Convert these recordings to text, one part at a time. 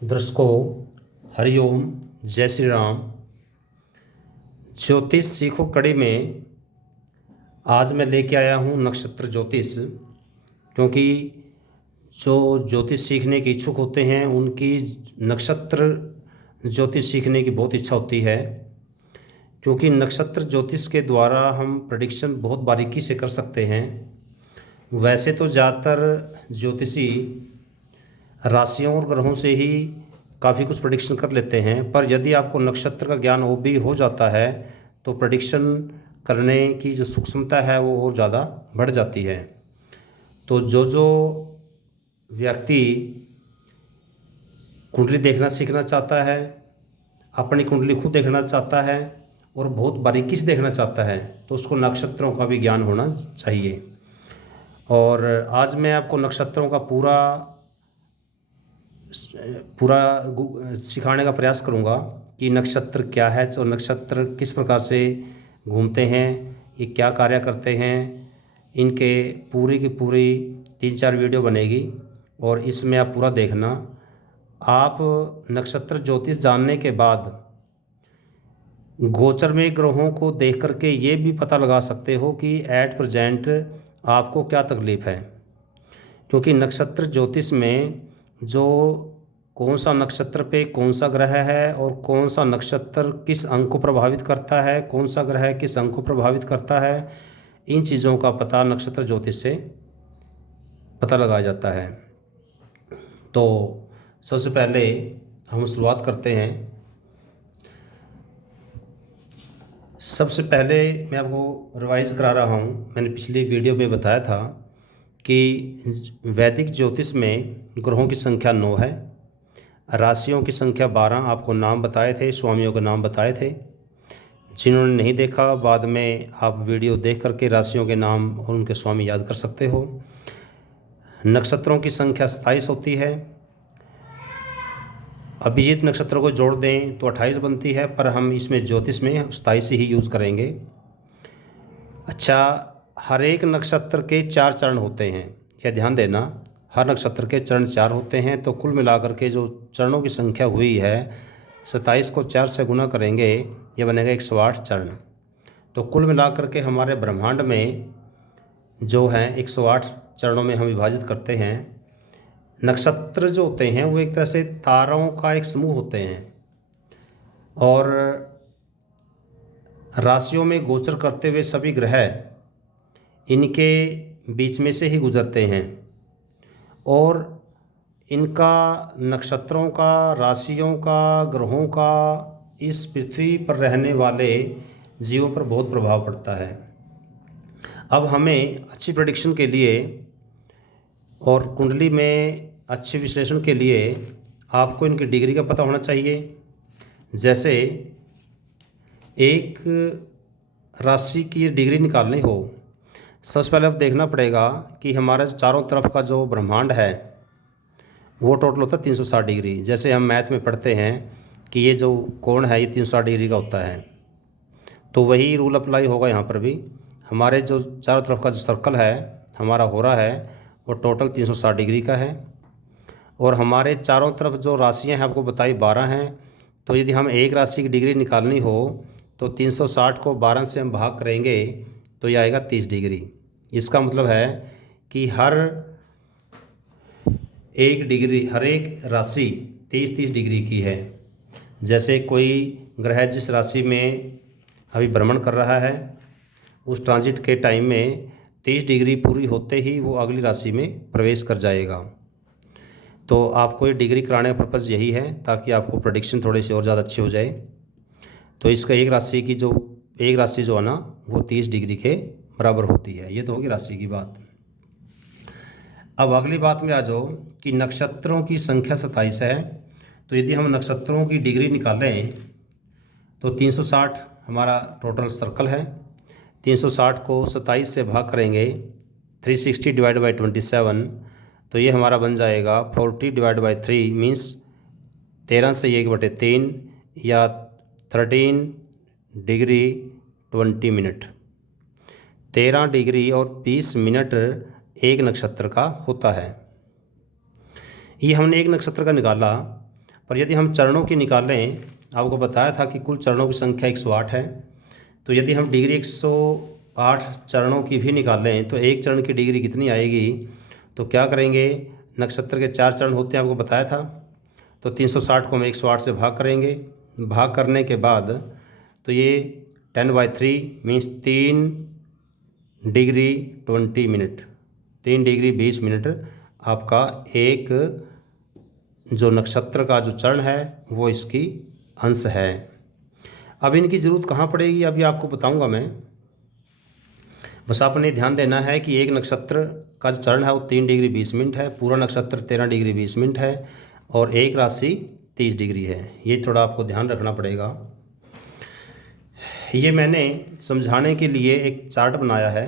दर्शकों, हरिओम, जय श्री राम। ज्योतिष सीखो कड़ी में आज मैं लेके आया हूँ नक्षत्र ज्योतिष। क्योंकि जो ज्योतिष सीखने के इच्छुक होते हैं उनकी नक्षत्र ज्योतिष सीखने की बहुत इच्छा होती है। क्योंकि नक्षत्र ज्योतिष के द्वारा हम प्रेडिक्शन बहुत बारीकी से कर सकते हैं। वैसे तो ज़्यादातर ज्योतिषी राशियों और ग्रहों से ही काफ़ी कुछ प्रेडिक्शन कर लेते हैं, पर यदि आपको नक्षत्र का ज्ञान वो भी हो जाता है तो प्रेडिक्शन करने की जो सूक्ष्मता है वो और ज़्यादा बढ़ जाती है। तो जो व्यक्ति कुंडली देखना सीखना चाहता है, अपनी कुंडली खुद देखना चाहता है और बहुत बारीकी से देखना चाहता है, तो उसको नक्षत्रों का भी ज्ञान होना चाहिए। और आज मैं आपको नक्षत्रों का पूरा सिखाने का प्रयास करूंगा कि नक्षत्र क्या है और नक्षत्र किस प्रकार से घूमते हैं, ये क्या कार्य करते हैं। इनके पूरी की पूरी 3-4 वीडियो बनेगी और इसमें आप पूरा देखना। आप नक्षत्र ज्योतिष जानने के बाद गोचर में ग्रहों को देख करके ये भी पता लगा सकते हो कि एट प्रेजेंट आपको क्या तकलीफ़ है। क्योंकि नक्षत्र ज्योतिष में जो कौन सा नक्षत्र पे कौन सा ग्रह है और कौन सा नक्षत्र किस अंक को प्रभावित करता है, कौन सा ग्रह किस अंक को प्रभावित करता है, इन चीज़ों का पता नक्षत्र ज्योतिष से पता लगाया जाता है। तो सबसे पहले हम शुरुआत करते हैं। सबसे पहले मैं आपको रिवाइज करा रहा हूँ। मैंने पिछली वीडियो में बताया था कि वैदिक ज्योतिष में ग्रहों की संख्या 9 है, राशियों की संख्या 12। आपको नाम बताए थे, स्वामियों के नाम बताए थे। जिन्होंने नहीं देखा, बाद में आप वीडियो देख करके राशियों के नाम और उनके स्वामी याद कर सकते हो। नक्षत्रों की संख्या 27 होती है। अभिजीत नक्षत्र को जोड़ दें तो 28 बनती है, पर हम इसमें ज्योतिष में 27 ही यूज़ करेंगे। अच्छा, हर एक नक्षत्र के 4 चरण होते हैं, यह ध्यान देना। हर नक्षत्र के चरण 4 होते हैं, तो कुल मिलाकर के जो चरणों की संख्या हुई है 27 को 4 से गुना करेंगे, यह बनेगा 108 चरण। तो कुल मिलाकर के हमारे ब्रह्मांड में जो हैं 108 चरणों में हम विभाजित करते हैं। नक्षत्र जो होते हैं वो एक तरह से तारों का एक समूह होते हैं और राशियों में गोचर करते हुए सभी ग्रह इनके बीच में से ही गुजरते हैं और इनका नक्षत्रों का, राशियों का, ग्रहों का इस पृथ्वी पर रहने वाले जीवों पर बहुत प्रभाव पड़ता है। अब हमें अच्छी प्रेडिक्शन के लिए और कुंडली में अच्छे विश्लेषण के लिए आपको इनकी डिग्री का पता होना चाहिए। जैसे एक राशि की डिग्री निकालनी हो, सबसे पहले अब देखना पड़ेगा कि हमारे चारों तरफ का जो ब्रह्मांड है वो टोटल होता है 360 डिग्री। जैसे हम मैथ में पढ़ते हैं कि ये जो कोण है ये 360 डिग्री का होता है, तो वही रूल अप्लाई होगा यहाँ पर भी। हमारे जो चारों तरफ का जो सर्कल है हमारा हो रहा है वो टोटल 360 डिग्री का है। और हमारे चारों तरफ जो राशियाँ हैं आपको बताई 12 हैं, तो यदि हम एक राशि की डिग्री निकालनी हो तो 360 को 12 से हम भाग करेंगे तो ये आएगा 30 डिग्री। इसका मतलब है कि हर एक राशि 30-30 डिग्री की है। जैसे कोई ग्रह जिस राशि में अभी भ्रमण कर रहा है उस ट्रांजिट के टाइम में 30 डिग्री पूरी होते ही वो अगली राशि में प्रवेश कर जाएगा। तो आपको ये डिग्री कराने का पर्पज़ यही है ताकि आपको प्रेडिक्शन थोड़ी सी और ज़्यादा अच्छी हो जाए। तो इसका एक राशि जो है ना वो 30 डिग्री के बराबर होती है। ये तो होगी राशि की बात। अब अगली बात में आ जाओ कि नक्षत्रों की संख्या 27 है, तो यदि हम नक्षत्रों की डिग्री निकालें तो 360 हमारा टोटल सर्कल है। 360 को 27 से भाग करेंगे, 360 डिवाइड बाई 27, तो ये हमारा बन जाएगा 40 डिवाइड बाई 3 मीन्स 13 से 1/3 या 13 डिग्री 20 मिनट। 13 डिग्री और 20 मिनट एक नक्षत्र का होता है। ये हमने एक नक्षत्र का निकाला। पर यदि हम चरणों की निकालें, आपको बताया था कि कुल चरणों की संख्या 108 है। तो यदि हम डिग्री 108 चरणों की भी निकालें तो एक चरण की डिग्री कितनी आएगी? तो क्या करेंगे, नक्षत्र के 4 चरण होते हैं, आपको बताया था। तो 360 को हम 108 से भाग करेंगे। भाग करने के बाद तो ये 10/3 means 3 degree 20 minute, 3 degree 20 minute आपका एक जो नक्षत्र का जो चरण है वो इसकी अंश है। अब इनकी ज़रूरत कहाँ पड़ेगी अभी आपको बताऊंगा मैं। बस आपने ध्यान देना है कि एक नक्षत्र का जो चरण है वो 3 डिग्री 20 मिनट है, पूरा नक्षत्र 13 डिग्री 20 मिनट है और एक राशि 30 डिग्री है। ये थोड़ा आपको ध्यान रखना पड़ेगा। ये मैंने समझाने के लिए एक चार्ट बनाया है।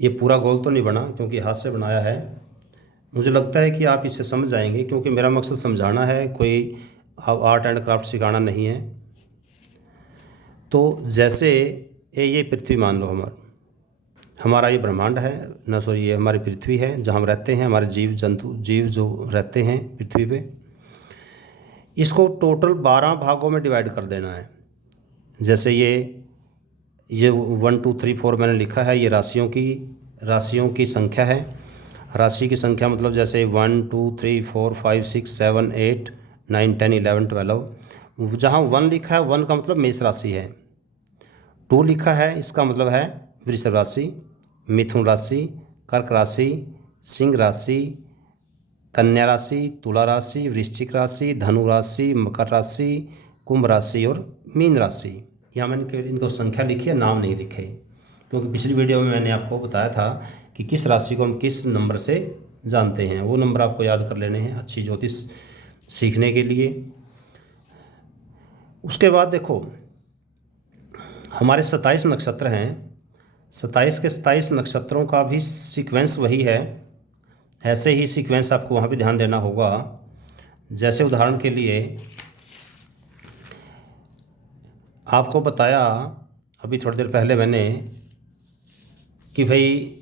ये पूरा गोल तो नहीं बना क्योंकि हाथ से बनाया है। मुझे लगता है कि आप इसे समझ जाएंगे क्योंकि मेरा मकसद समझाना है, कोई आर्ट एंड क्राफ्ट सिखाना नहीं है। तो जैसे ये पृथ्वी मान लो, हमारा ये ब्रह्मांड है ना, सॉरी ये हमारी पृथ्वी है जहाँ हम रहते हैं, हमारे जीव जो रहते हैं पृथ्वी पे। इसको टोटल 12 भागों में डिवाइड कर देना है। जैसे ये 1 2 3 4 मैंने लिखा है, ये राशियों की संख्या है। राशि की संख्या मतलब जैसे 1 2 3 4 5 6 7 8 9 10 11 12। जहाँ 1 लिखा है, 1 का मतलब मेष राशि है। 2 लिखा है, इसका मतलब है वृषभ राशि, मिथुन राशि, कर्क राशि, सिंह राशि, कन्या राशि, तुला राशि, वृश्चिक राशि, धनु राशि, मकर राशि, कुंभ राशि और मीन राशि। यहाँ मैंने केवल इनको संख्या लिखी है, नाम नहीं लिखे, क्योंकि पिछली वीडियो में मैंने आपको बताया था कि किस राशि को हम किस नंबर से जानते हैं। वो नंबर आपको याद कर लेने हैं अच्छी ज्योतिष सीखने के लिए। उसके बाद देखो, हमारे 27 नक्षत्र हैं। 27 के 27 नक्षत्रों का भी सीक्वेंस वही है। ऐसे ही सीक्वेंस आपको वहाँ भी ध्यान देना होगा। जैसे उदाहरण के लिए आपको बताया अभी थोड़ी देर पहले मैंने कि भाई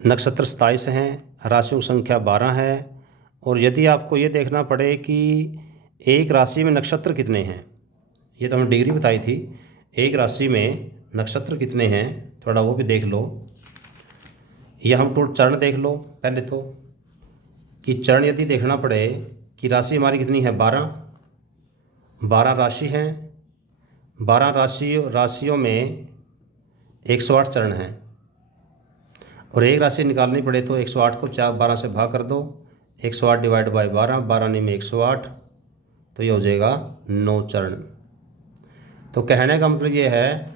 नक्षत्र 27 हैं, राशियों की संख्या 12 है। और यदि आपको ये देखना पड़े कि एक राशि में नक्षत्र कितने हैं, ये तो हमने डिग्री बताई थी, एक राशि में नक्षत्र कितने हैं थोड़ा वो भी देख लो। यह हम टोटल चरण देख लो पहले तो, कि चरण यदि देखना पड़े कि राशि हमारी कितनी है, 12 राशि हैं। 12 राशियों में 108 चरण हैं और एक राशि निकालनी पड़े तो 108 को 12 से भाग कर दो। 108 डिवाइड बाई 12, 12 नहीं में 108, तो ये हो जाएगा 9 चरण। तो कहने का मतलब ये है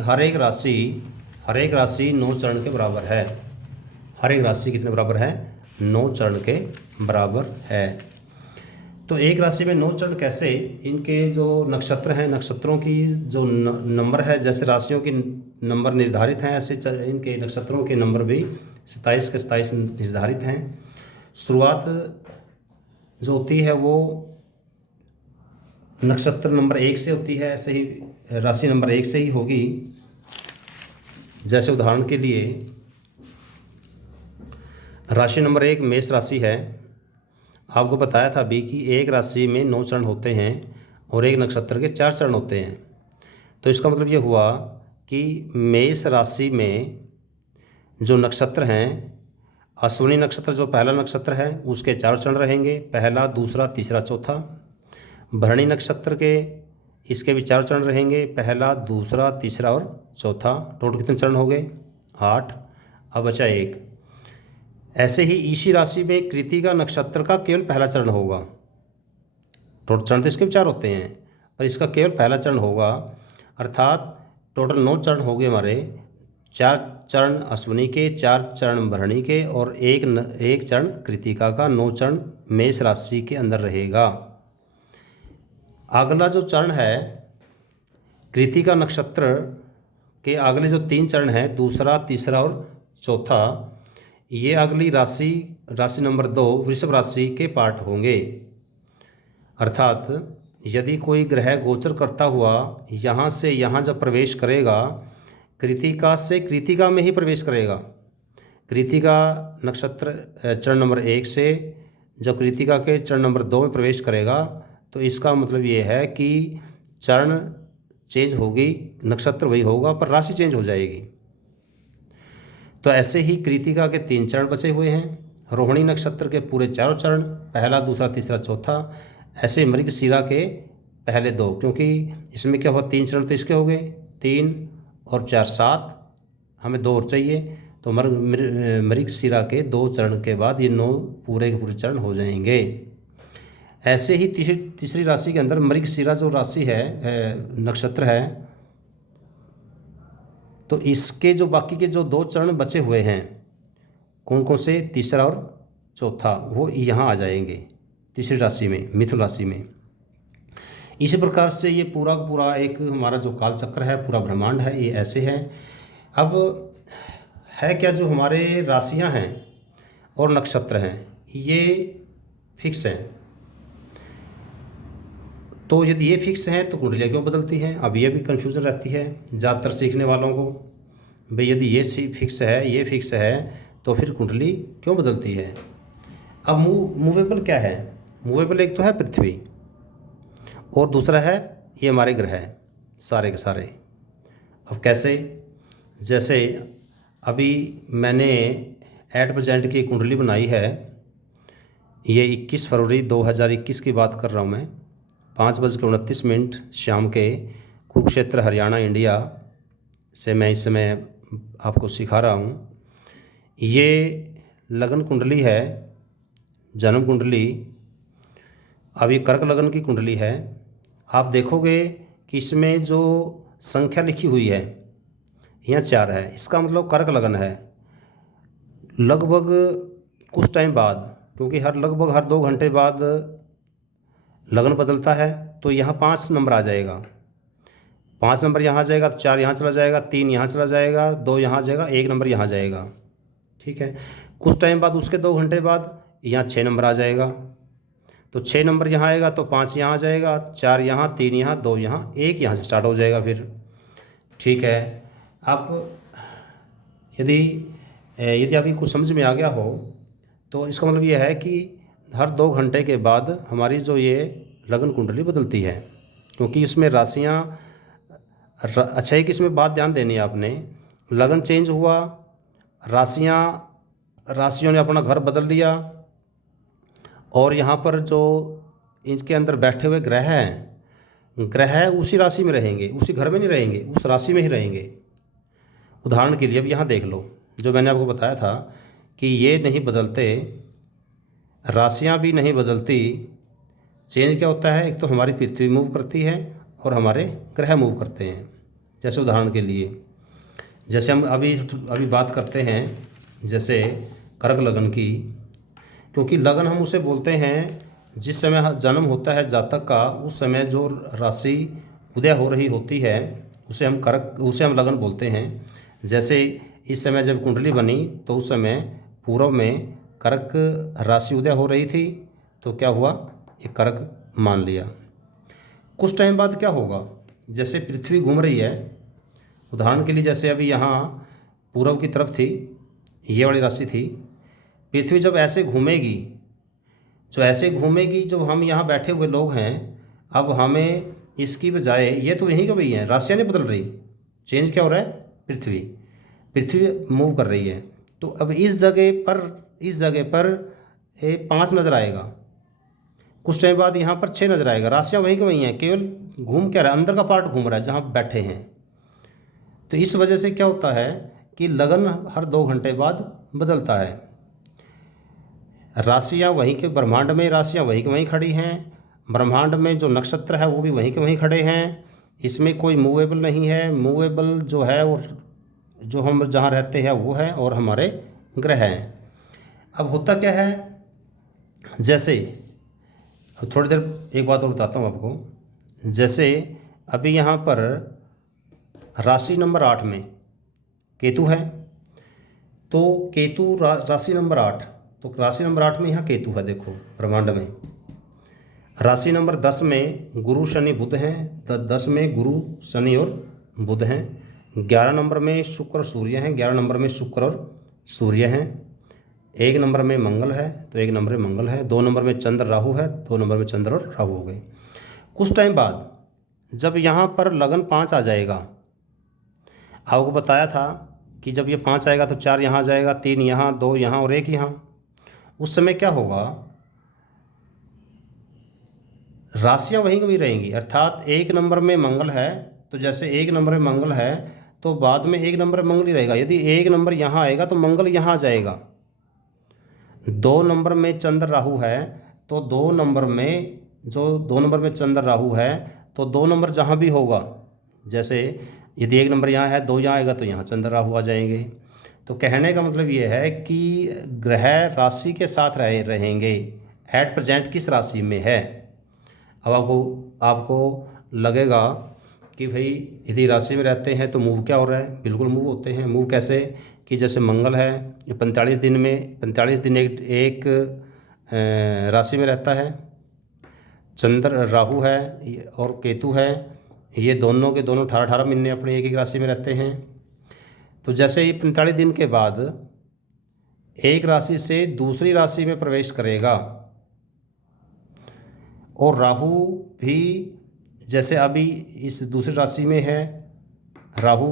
हर एक राशि 9 चरण के बराबर है। हर एक राशि कितने बराबर है, 9 चरण के बराबर है। तो एक राशि में 9 चरण कैसे, इनके जो नक्षत्र हैं, नक्षत्रों की जो नंबर है, जैसे राशियों की नंबर निर्धारित हैं ऐसे इनके नक्षत्रों के नंबर भी 27 के 27 निर्धारित हैं। शुरुआत जो होती है वो नक्षत्र नंबर 1 से होती है, ऐसे ही राशि नंबर 1 से ही होगी। जैसे उदाहरण के लिए राशि नंबर 1 मेष राशि है। आपको बताया था अभी कि एक राशि में 9 चरण होते हैं और एक नक्षत्र के 4 चरण होते हैं। तो इसका मतलब ये हुआ कि मेष राशि में जो नक्षत्र हैं, अश्विनी नक्षत्र जो पहला नक्षत्र है उसके 4 चरण रहेंगे, पहला, दूसरा, तीसरा, चौथा। भरणी नक्षत्र के इसके भी 4 चरण रहेंगे, पहला, दूसरा, तीसरा और चौथा। टोटल कितने चरण हो गए, 8। अब बचा 1। ऐसे ही इसी राशि में कृतिका नक्षत्र का केवल पहला चरण होगा। टोटल चरण तो इसके भी 4 होते हैं पर इसका केवल पहला चरण होगा, अर्थात टोटल 9 चरण हो गए हमारे। 4 चरण अश्विनी के, 4 चरण भरणी के और एक चरण कृतिका का। 9 चरण मेष राशि के अंदर रहेगा। अगला जो चरण है कृतिका नक्षत्र के अगले जो 3 चरण हैं, दूसरा, तीसरा और चौथा, ये अगली राशि नंबर 2 वृषभ राशि के पार्ट होंगे। अर्थात यदि कोई ग्रह गोचर करता हुआ यहाँ से यहाँ जब प्रवेश करेगा, कृतिका से कृतिका में ही प्रवेश करेगा। कृतिका नक्षत्र चरण नंबर 1 से जब कृतिका के चरण नंबर 2 में प्रवेश करेगा तो इसका मतलब ये है कि चरण चेंज होगी, नक्षत्र वही होगा पर राशि चेंज हो जाएगी। तो ऐसे ही कृतिका के 3 चरण बचे हुए हैं, रोहिणी नक्षत्र के पूरे चारों चरण, पहला, दूसरा, तीसरा, चौथा। ऐसे मृगशिरा के पहले 2, क्योंकि इसमें क्या हुआ, 3 चरण तो इसके हो गए, 3 और 4 7, हमें 2 और चाहिए, तो मृगशिरा के 2 चरण के बाद ये 9 पूरे के पूरे चरण हो जाएंगे। ऐसे ही तीसरी राशि के अंदर मृगशिरा जो राशि है, नक्षत्र है, तो इसके जो बाकी के जो 2 चरण बचे हुए हैं, कौन कौन से, तीसरा और चौथा, वो यहाँ आ जाएंगे तीसरी राशि में, मिथुन राशि में। इसी प्रकार से ये पूरा का पूरा एक हमारा जो काल चक्र है, पूरा ब्रह्मांड है, ये ऐसे है। अब है क्या, जो हमारे राशियाँ हैं और नक्षत्र हैं ये फिक्स हैं। तो यदि ये फिक्स हैं तो कुंडलियाँ क्यों बदलती हैं? अब ये भी कन्फ्यूज़न रहती है ज़्यादातर सीखने वालों को, भाई यदि ये फिक्स है, ये फिक्स है, तो फिर कुंडली क्यों बदलती है? अब मूवेबल क्या है? मूवेबल एक तो है पृथ्वी और दूसरा है ये हमारे ग्रह सारे के सारे। अब कैसे? जैसे अभी मैंने एट प्रेजेंट की कुंडली बनाई है, ये 21 फरवरी 2021 की बात कर रहा हूँ मैं, 5:29 शाम के, कुरुक्षेत्र हरियाणा इंडिया से मैं इस समय आपको सिखा रहा हूँ। ये लगन कुंडली है, जन्म कुंडली। अभी कर्क लगन की कुंडली है। आप देखोगे कि इसमें जो संख्या लिखी हुई है यहाँ 4 है, इसका मतलब कर्क लगन है। लगभग कुछ टाइम बाद, क्योंकि लगभग हर 2 घंटे बाद लगन बदलता है, तो यहाँ 5 नंबर आ जाएगा, 5 नंबर यहाँ आ जाएगा, तो 4 यहाँ चला जाएगा, 3 यहाँ चला जाएगा, 2 यहाँ आ जाएगा, 1 नंबर यहाँ जाएगा, ठीक है। कुछ टाइम बाद, उसके 2 घंटे बाद यहाँ 6 नंबर आ जाएगा, तो 6 नंबर यहाँ आएगा, तो 5 यहाँ आ जाएगा, 4 यहाँ, 3 यहाँ, 2 यहाँ, 1 यहाँ से स्टार्ट हो जाएगा फिर, ठीक है। आप यदि अभी कुछ समझ में आ गया हो तो इसका मतलब ये है कि हर 2 घंटे के बाद हमारी जो ये लगन कुंडली बदलती है, क्योंकि इसमें राशियाँ अच्छा है कि इसमें बात ध्यान देनी है आपने, लगन चेंज हुआ, राशियों ने अपना घर बदल लिया, और यहाँ पर जो इनके अंदर बैठे हुए ग्रह उसी राशि में रहेंगे, उसी घर में नहीं रहेंगे, उस राशि में ही रहेंगे। उदाहरण के लिए अब यहाँ देख लो, जो मैंने आपको बताया था कि ये नहीं बदलते, राशियाँ भी नहीं बदलती। चेंज क्या होता है? एक तो हमारी पृथ्वी मूव करती है और हमारे ग्रह मूव करते हैं। जैसे उदाहरण के लिए, जैसे हम अभी बात करते हैं जैसे कर्क लगन की, क्योंकि लगन हम उसे बोलते हैं जिस समय जन्म होता है जातक का, उस समय जो राशि उदय हो रही होती है उसे हम लगन बोलते हैं। जैसे इस समय जब कुंडली बनी तो उस समय पूर्व में कर्क राशि उदय हो रही थी, तो क्या हुआ, ये कर्क मान लिया। कुछ टाइम बाद क्या होगा, जैसे पृथ्वी घूम रही है, उदाहरण के लिए जैसे अभी यहाँ पूर्व की तरफ थी, ये वाली राशि थी, पृथ्वी जब ऐसे घूमेगी, जो हम यहाँ बैठे हुए लोग हैं, अब हमें इसकी बजाय, ये तो यहीं का वही है, राशियाँ नहीं बदल रही, चेंज क्या हो रहा है, पृथ्वी मूव कर रही है। तो अब इस जगह पर 5 नज़र आएगा, कुछ टाइम बाद यहाँ पर 6 नज़र आएगा, राशियाँ वहीं की वहीं हैं, केवल घूम क्या रहा है, अंदर का पार्ट घूम रहा है जहाँ बैठे हैं। तो इस वजह से क्या होता है कि लगन हर 2 घंटे बाद बदलता है। राशियाँ वहीं के, ब्रह्मांड में राशियाँ वहीं की वहीं खड़ी हैं, ब्रह्मांड में जो नक्षत्र है वो भी वहीं के वहीं खड़े हैं, इसमें कोई मूवेबल नहीं है। मूवेबल जो है वो जो हम जहाँ रहते हैं वो है, और हमारे ग्रह हैं। अब होता क्या है, जैसे थोड़ी देर एक बात और बताता हूँ आपको। जैसे अभी यहाँ पर राशि नंबर 8 में केतु है, तो केतु राशि नंबर 8, तो राशि नंबर 8 में यहाँ केतु है, देखो ब्रह्मांड में। राशि नंबर 10 में गुरु शनि बुध हैं, 10 में गुरु शनि और बुध हैं। 11 नंबर में शुक्र और सूर्य हैं, 11 नंबर में शुक्र और सूर्य हैं। 1 नंबर में मंगल है तो 1 नंबर में मंगल है, 2 नंबर में चंद्र राहु है, 2 नंबर में चंद्र और राहु हो गए। कुछ टाइम बाद जब यहाँ पर लगन 5 आ जाएगा, आपको बताया था कि जब ये 5 आएगा तो 4 यहाँ जाएगा, 3 यहाँ, 2 यहाँ और 1 यहाँ। उस समय क्या होगा, राशियाँ वहीं की वहीं रहेंगी। अर्थात 1 नंबर में मंगल है तो जैसे 1 नंबर में मंगल है तो बाद में 1 नंबर में मंगल ही रहेगा। यदि 1 नंबर यहाँ आएगा तो मंगल यहाँ आ जाएगा। 2 नंबर में चंद्र राहु है तो 2 नंबर में जो 2 नंबर में चंद्र राहु है तो 2 नंबर जहाँ भी होगा, जैसे यदि 1 नंबर यहाँ है, 2 यहाँ आएगा तो यहाँ चंद्र राहु आ जाएंगे। तो कहने का मतलब ये है कि ग्रह राशि के साथ रहेंगे। एट प्रेजेंट किस राशि में है। अब आपको लगेगा कि भाई यदि राशि में रहते हैं तो मूव क्या हो रहा है। बिल्कुल मूव होते हैं। मूव कैसे कि जैसे मंगल है, 45 दिन एक राशि में रहता है। चंद्र राहु है और केतु है, ये दोनों के दोनों 18 महीने अपने एक राशि में रहते हैं। तो जैसे ही 45 दिन के बाद एक राशि से दूसरी राशि में प्रवेश करेगा और राहु भी जैसे अभी इस दूसरी राशि में है राहु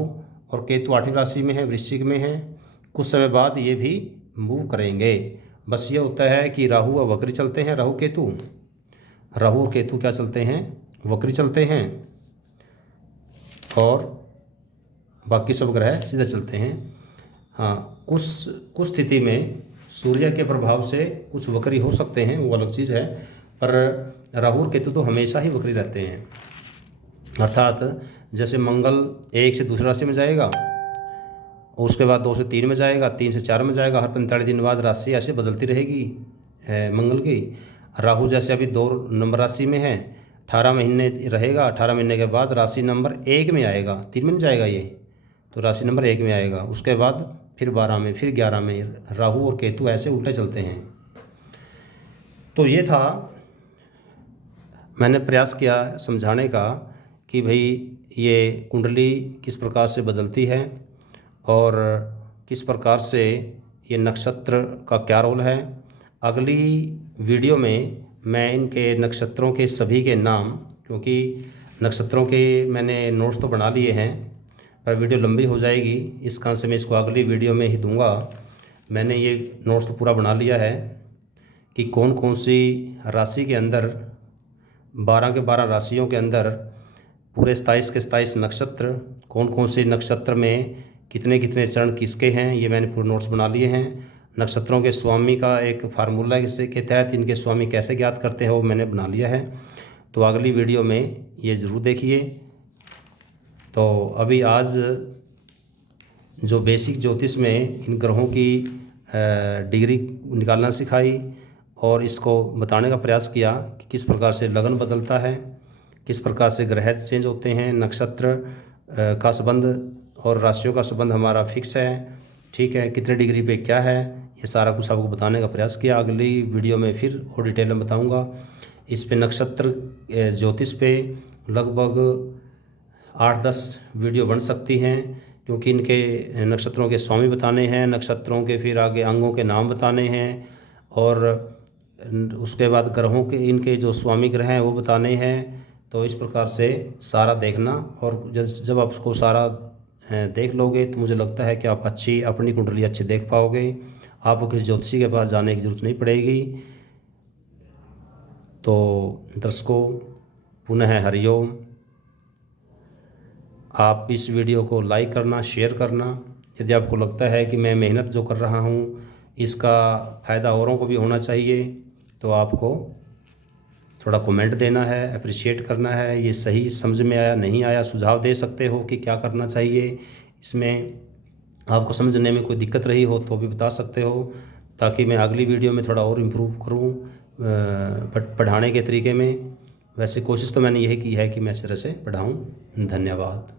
और केतु 8वीं राशि में है, वृश्चिक में है। कुछ समय बाद ये भी मूव करेंगे। बस ये होता है कि राहु और वक्री चलते हैं, राहु और केतु क्या चलते हैं, वक्री चलते हैं, और बाकी सब ग्रह सीधे चलते हैं। हाँ, कुछ स्थिति में सूर्य के प्रभाव से कुछ वक्री हो सकते हैं, वो अलग चीज़ है, पर राहु और केतु तो हमेशा ही वक्री रहते हैं। अर्थात जैसे मंगल 1 से दूसरी राशि में जाएगा और उसके बाद 2 से 3 में जाएगा, 3 से 4 में जाएगा। हर 45 दिन बाद राशि ऐसे बदलती रहेगी मंगल की। राहु जैसे अभी 2 नंबर राशि में है, 18 महीने रहेगा। 18 महीने के बाद राशि नंबर 1 में आएगा, 3 में जाएगा ये, तो राशि नंबर 1 में आएगा। उसके बाद फिर 12 में, फिर 11 में। राहु और केतु ऐसे उल्टे चलते हैं। तो ये था, मैंने प्रयास किया समझाने का कि भाई ये कुंडली किस प्रकार से बदलती है और किस प्रकार से ये नक्षत्र का क्या रोल है। अगली वीडियो में मैं इनके नक्षत्रों के सभी के नाम, क्योंकि नक्षत्रों के मैंने नोट्स तो बना लिए हैं पर वीडियो लंबी हो जाएगी, इस कारण से मैं इसको अगली वीडियो में ही दूंगा। मैंने ये नोट्स तो पूरा बना लिया है कि कौन कौन सी राशि के अंदर, 12 के 12 राशियों के अंदर पूरे 27 के 27 नक्षत्र, कौन कौन से नक्षत्र में कितने कितने चरण किसके हैं, ये मैंने पूरे नोट्स बना लिए हैं। नक्षत्रों के स्वामी का एक फार्मूला के तहत इनके स्वामी कैसे ज्ञात करते हैं वो मैंने बना लिया है। तो अगली वीडियो में ये ज़रूर देखिए। तो अभी आज जो बेसिक ज्योतिष में इन ग्रहों की डिग्री निकालना सिखाई और इसको बताने का प्रयास किया कि किस प्रकार से लगन बदलता है, किस प्रकार से ग्रह चेंज होते हैं, नक्षत्र का संबंध और राशियों का संबंध हमारा फिक्स है, ठीक है, कितने डिग्री पे क्या है, ये सारा कुछ आपको बताने का प्रयास किया। अगली वीडियो में फिर और डिटेल में बताऊंगा। इस पे नक्षत्र ज्योतिष पे लगभग 8-10 वीडियो बन सकती हैं, क्योंकि इनके नक्षत्रों के स्वामी बताने हैं, नक्षत्रों के फिर आगे अंगों के नाम बताने हैं, और उसके बाद ग्रहों के इनके जो स्वामी ग्रह हैं वो बताने हैं। तो इस प्रकार से सारा देखना, और जब आप उसको सारा देख लोगे तो मुझे लगता है कि आप अपनी कुंडली अच्छी देख पाओगे। आपको किसी ज्योतिषी के पास जाने की ज़रूरत नहीं पड़ेगी। तो दर्शकों, पुनः हरिओम। आप इस वीडियो को लाइक करना, शेयर करना। यदि आपको लगता है कि मैं मेहनत जो कर रहा हूँ इसका फ़ायदा औरों को भी होना चाहिए, तो आपको थोड़ा कमेंट देना है, अप्रिशिएट करना है। ये सही समझ में आया नहीं आया, सुझाव दे सकते हो कि क्या करना चाहिए। इसमें आपको समझने में कोई दिक्कत रही हो तो भी बता सकते हो, ताकि मैं अगली वीडियो में थोड़ा और इम्प्रूव करूँ पढ़ाने के तरीके में। वैसे कोशिश तो मैंने यही की है कि मैं इस तरह से पढ़ाऊँ। धन्यवाद।